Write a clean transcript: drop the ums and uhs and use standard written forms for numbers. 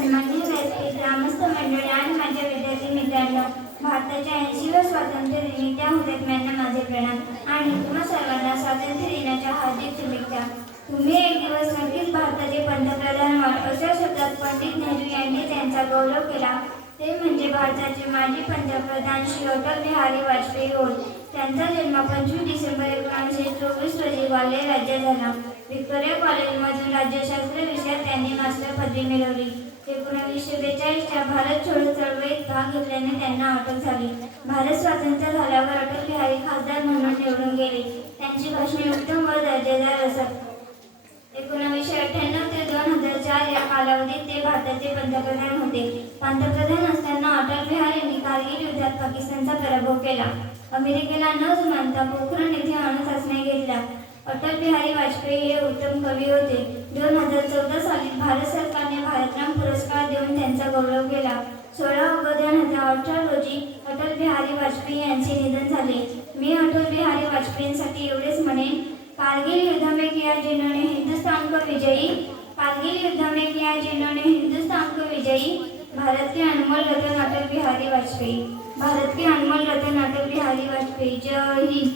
सन्माननीय व्यासपीठ, ग्रामस्थ मंडळी आणि माझ्या विद्यार्थी मित्रांनो, भारताच्या 80व्या स्वातंत्र्य दिनी त्या हुतात्म्यांना माझे प्रणाम आणि तुम्हा सर्वांना स्वातंत्र्य दिनाच्या हार्दिक शुभेच्छा. तुम्ही एक दिवस नक्कीच भारताचे पंतप्रधान व्हाल अशा शब्दात पंडित नेहरू यांनी त्यांचा गौरव केला. ते म्हणजे भारताचे माजी पंतप्रधान श्री अटल बिहारी वाजपेयी होत. त्यांचा जन्म 25 डिसेंबर 1924 रोजी ग्वाल्हेर राज्यात झाला. व्हिक्टोरिया कॉलेजमधून राज्यशास्त्र विषयात त्यांनी मास्टर पदवी मिळवली. 1942च्या भारत छोडो चळवळीत भाग घेतल्याने त्यांना अटक झाली. भारत स्वतंत्र झाल्यावर अटल बिहारी खासदार म्हणून निवडून गेले. त्यांची भाषणे उत्तम व दर्जेदार असत. 1998 ते 2004 या कालावधीत ते भारताचे पंतप्रधान होते. पंतप्रधान असताना अटल बिहारींनी कारगिल युद्धात पाकिस्तानचा पराभव केला. अमेरिकेला न जुमानता पोखरण येथे अणुचाचण्या घेतल्या. अटल बिहारी वाजपेयी हे उत्तम कवी होते. 2014 साली भारत सरकारने भारतरत्न पुरस्कार देऊन त्यांचा गौरव केला. 16 ऑगस्ट 2018 रोजी अटल बिहारी वाजपेयी यांचे निधन झाले. मी अटल बिहारी वाजपेयींसाठी एवढेच म्हणेन, कारगिल युद्ध में किया जिन्होंने हिंदुस्तान को विजयी, कारगिल युद्ध में किया जिन्होंने हिंदुस्तान को विजयी, भारत के अनमोल रतन अटल बिहारी वाजपेयी, भारत के अनमोल रतन अटल बिहारी वाजपेयी. जय हिंद.